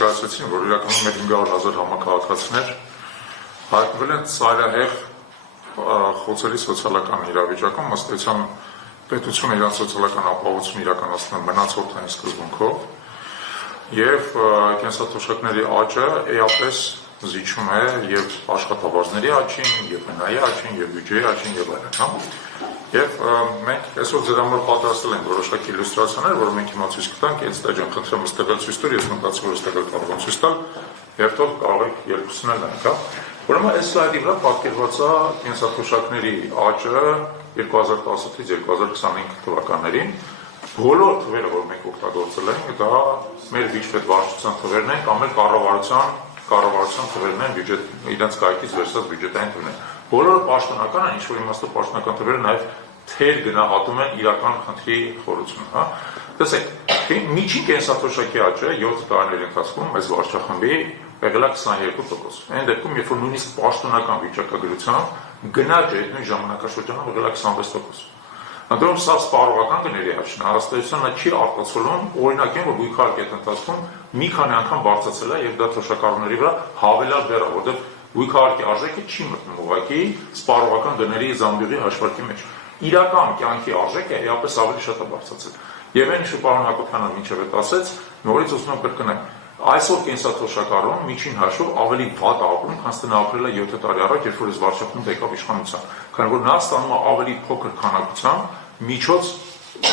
ներկայացրեցին, որ իրականում մեր 500,000 համակարգացիներ հայտնվել են ծայրահեղ խոցելի սոցիալական իրավիճակում, ըստ էության պետությունը իրենց սոցիալական ապահովությունը իրականացնում է մնացորդային սկզբունքով եւ կենսաթոշակների աճը էապես զիջում է եւ աշխատավարձների աճին, եւ հնայի աճին, եւ բյուջեի աճին եւ այլն, Եվ մենք այսօր ձեր համար պատրաստել ենք որոշակի իլյուստրացիաներ, որը մենք հիմա ցույց կտանք, ինձ տեջան խնդրեմ ստեղել ցույց տուր, ես մտածում որ ստեղել կարող եմ ցույց տալ, եւ թող կարող եք երկուսն էլ նայեք, Ուրեմն այս սլայդի վրա պատկերված է կենսաթոշակների աճը 2010-ից 2025 թվականներին, բոլոր թվերը, որ մենք օգտագործել ենք, դա մեր վիճվետվարչության թվերն են, կամ էլ կառավարության թվերն են, իրենց կայքից վերցած բյուջետային թվերն են։ Բոլորը պաշտոնական են, ինչ-որ իմաստով պաշտոնական թվերը նաև թեր գնահատում են իրական խնդրի խորությունը։ Տեսեք, միջին կենսաթոշակի աճը 7 տարիների ընթացքում մեծ վարչախմբի եղել է 22%։ Այն դեպքում, երբ որ նույնիսկ պաշտոնական վիճակագրությամբ գնաճը այդ նույն ժամանակաշրջանում եղել է 26%։ Ընդհանրապես սա սպառողական գների աճն է, ըստ չի արտացոլում, օրինակ են, որ գույքարկի այդ ընթացքում մի քանի անգամ բարձրացել է եւ դա թոշակառուների վրա հավելյալ դեր է, որովհետեւ գույքարկի արժեքը չի մտնում ուղղակի սպառողական գների զամբյուղի հաշվարկի մեջ։ Իրական կյանքի արժեքը էապես ավելի շատ է բարձրացել։ Եվ այն ինչ պարոն Հակոբյանը մինչև այդ ասեց, նորից ուզում եմ կրկնեմ, այսօր կենսաթոշակառուն միջին հաշվով ավելի վատ ապրում, քան նա ապրել է 7 տարի առաջ, երբ որ այս վարչախումբը եկավ իշխանության, քանի որ նա ստանում է ավելի փոքր քանակությամբ միջոց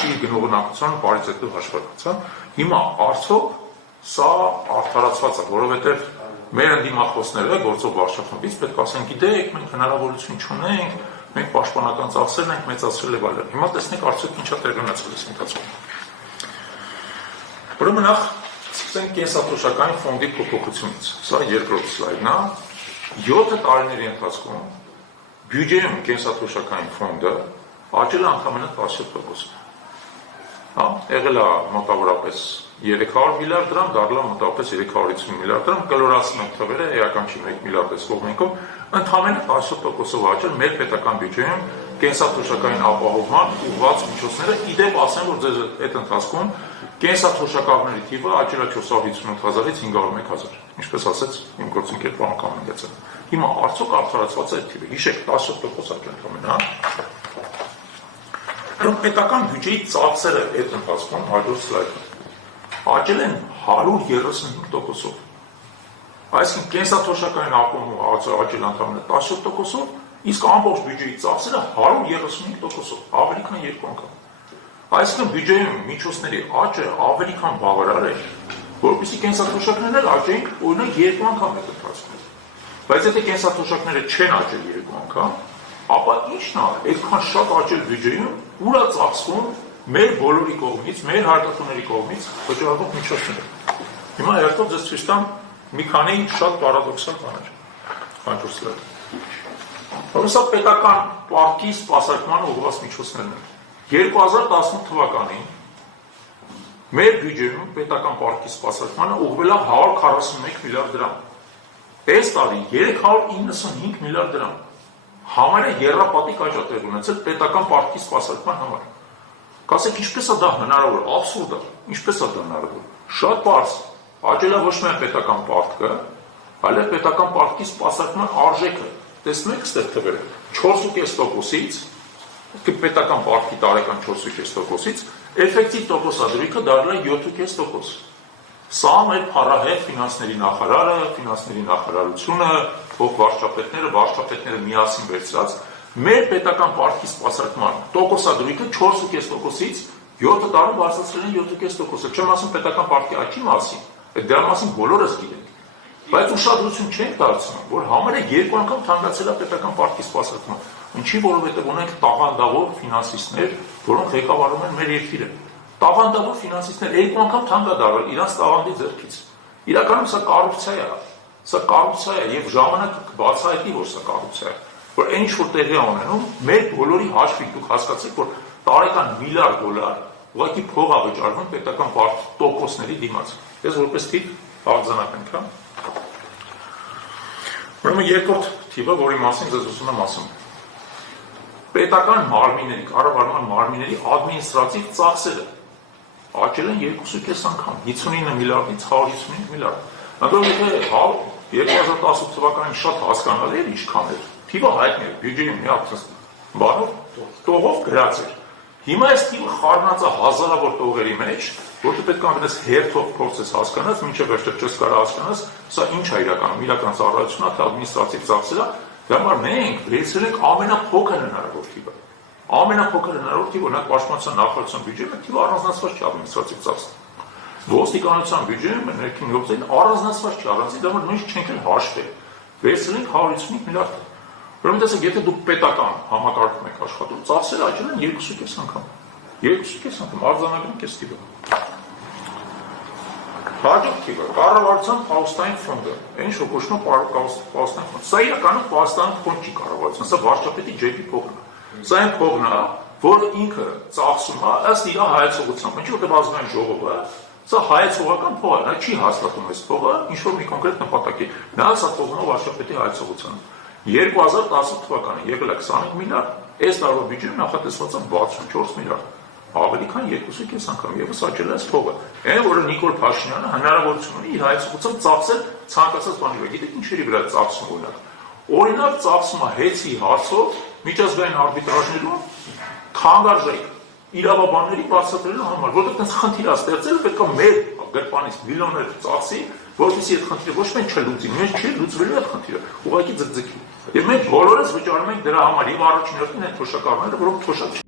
իր գնողունակության պարիտետի հաշվարկության։ Հիմա արդյոք սա արդարացված է, որովհետև մեր ընդդիմախոսները գործող վարչախմբից պետք է ասեն, գիտեք, մենք հնարավորություն չունենք, մենք պաշտպանական ծախսերն ենք մեծացրել եւ այլն։ Հիմա տեսնենք արդյոք ինչա տեղի ունեցել այս ընթացքում։ Ուրեմն նախ սկսենք կենսաթոշակային ֆոնդի փոփոխությունից։ Սա երկրորդ սլայդն է։ 7 տարիների ընթացքում բյուջեում կենսաթոշակային ֆոնդը աճել է ընդամենը 17%։ Եղել է մոտավորապես 300 միլիարդ դրամ, դառել է մոտավորապես 350 միլիարդ դրամ, կլորացնում ենք թվերը, էական չի 1 միլիարդ տեսվող մենքով, ընդամենը 17%-ով աճել մեր պետական բյուջեում կենսաթոշակային ապահովման ուղղված միջոցները, իդեպ ասեմ, որ ձեզ այդ ընթացքում կենսաթոշակառուների թիվը աճել է 458,000-ից 501,000, ինչպես ասեց իմ գործընկեր պարոն Կամենգացյանը։ Հիմա արդյոք արդարացված է այդ թիվը, հիշեք 17% աճել ընդամենը, պետական բյուջեի ծախսերը այդ ընթացքում հաջորդ սլայդը աճել են 135%-ով։ Այսինքն կենսաթոշակային ապահովումը աճել ընդամենը 17%-ով, իսկ ամբողջ բյուջեի ծախսերը 135%-ով, ավելի քան 2 անգամ։ Այսինքն բյուջեում միջոցների աճը ավելի քան բավարար է, որպեսզի կենսաթոշակներն էլ աճեին օրինակ 2 անգամ այդ ընթացքում։ Բայց եթե կենսաթոշակները չեն աճել 2 անգամ, ապա ի՞նչն է այդքան շատ աճել բյուջեում, ուր է ծախսվում մեր բոլորի կողմից, մեր հարկատուների կողմից վճարվող միջոցները։ Հիմա երբ ձեզ ցույց տամ մի քանի շատ պարադոքսալ բաներ։ Սա պետական պարտքի սպասարկման ուղղված միջոցներն են։ 2018 թվականին մեր բյուջեում պետական պարտքի սպասարկմանը ուղղվել է 141 միլիարդ դրամ։ Այս տարի 395 միլիարդ դրամ։ Համարյա եռապատիկ աճ է տեղի ունեցել պետական պարտքի սպասարկման համար։ Կասեք, ինչպես է դա հնարավոր, աբսուրդ է, ինչպես է դա հնարավոր։ Շատ բարձ, աճել է ոչ միայն պետական պարտքը, այլև պետական պարտքի սպասարկման արժեքը։ Տեսնում եք ստեղ թվերը 4.5%-ից, պետական պարտքի տարեկան 4.5%-ից, էֆեկտիվ տոկոսադրույքը դառել է 7.5%։ Սա մեր փառահեղ ֆինանսների նախարարը, ֆինանսների նախարարությունը, վարչապետները միասին վերցրած մեր պետական պարտքի սպասարկման տոկոսադրույքը 4.5%-ից 7 տարում բարձրացրել են 7.5%։ Չեմ ասում պետական պարտքի աճի մասին, դրա մասին բոլորս գիտենք։ Բայց ուշադրություն չենք դարձնում, որ համարյա 2 անգամ թանկացել է պետական պարտքի սպասարկումը։ Ինչի, որովհետև ունենք տաղանդավոր ֆինանսիստներ, որոնք ղեկավարում են մեր երկիրը։ Տաղանդավոր ֆինանսիստներ 2 անգամ թանկ է դառել իրանց տաղանդի ձեռքից։ Իրականում սա կոռուպցիա է, եւ ժամանակը կբացահայտի, որ սա կոռուպցիա է, որ այն ինչ որ տեղի է ունենում, մեր բոլորի հաշվին դուք հասկացեք, որ տարեկան $1 միլիարդ ուղղակի փող է վճարվում պետական պարտքի տոկոսների դիմաց։ Ես որպես թիվ արձանագրենք, հա։ Ուրեմն երկրորդ թիվը, որի մասին ձեզ ուզում եմ ասեմ, պետական մարմինների, կառավարման մարմինների ադմինիստրատիվ ծախսերը աճել են 2.5 անգամ, 59 միլիարդից 155 միլիարդ։ Անդոր եթե 2018 թվականին շատ հասկանալի էր ինչքան էր, թիվը հայտնի էր, բյուջեի մի հատ բանով տողով գրած էր։ Հիմա այս թիվը խառնած է հազարավոր տողերի մեջ, որտեղ պետք է անես հերթով փորձես հասկանաս, մինչև վերջը չես կարող հասկանաս, սա ինչ է իրական ծառայությունն է, թե ադմինիստրատիվ ծախսեր է, դրա համար մենք վերցրել ենք ամենափոքր հնարավոր թիվը։ Ամենափոքր հնարավոր թիվը օրինակ պաշտպանության նախարարության բյուջեում թիվը առանձնացված չի ադմինիստրատիվ ծախսը։ Ոստիկանության բյուջեում ներքին գործերին առանձնացված չի, առանձին դրա համար նույնիսկ չենք էլ հաշվել։ Վերցրել ենք 155 միլիարդ։ Ուրեմն տեսեք, եթե դուք պետական համակարգում եք աշխատում, ծախսերը աճել են 2.5 անգամ։ 2.5 անգամ արձանագրենք այս թիվը։ Հաջորդ թիվը կառավարության փաստային ֆոնդը, այն ինչ կոչվում է փաստային ֆոնդ։ Սա իրականում փաստային ֆոնդ չի կառավարության, սա վարչապետի ջեբի փողն է։ Սա այն փողն է, որը ինքը ծախսում է ըստ իր հայեցողությամբ, ինչի որտեղ ազգային ժողովը սա հայեցողական փող է, նա չի հաստատում այս փողը ինչ որ մի կոնկրետ նպատակի։ Նա սա թողնում է վարչապետի հայեցողությանը։ 2018 թվականին եղել է 25 միլիարդ, այս տարվա բյուջեում նախատեսված է 64 միլիարդ, ավելի քան 2.5 անգամ եւս աճել է այս փողը։ Այն որը Նիկոլ Փաշինյանը հնարավորություն ունի իր հայեցողությամբ ծախսել ցանկացած բանի վրա։ Գիտեք ինչերի վրա ծախսում օրինակ։ Օրինակ ծախսում է հեծի հարցով միջազգային արբիտրաժներում թանկարժեք իրավաբանների բացատրելու համար, որտեղ այնպես խնդիր է ստեղծել, պետք է մեր գրպանից միլիոններ ծախսի, որովհետեւ այդ խնդիրը ոչ միայն չլուծի, նույնիսկ չի լուծվելու այդ խնդիրը, ուղղակի ձգձգի։ Եվ մենք բոլորս վճարում ենք դրա համար եւ առաջին հերթին այդ թոշակառուները, որոնք թոշակ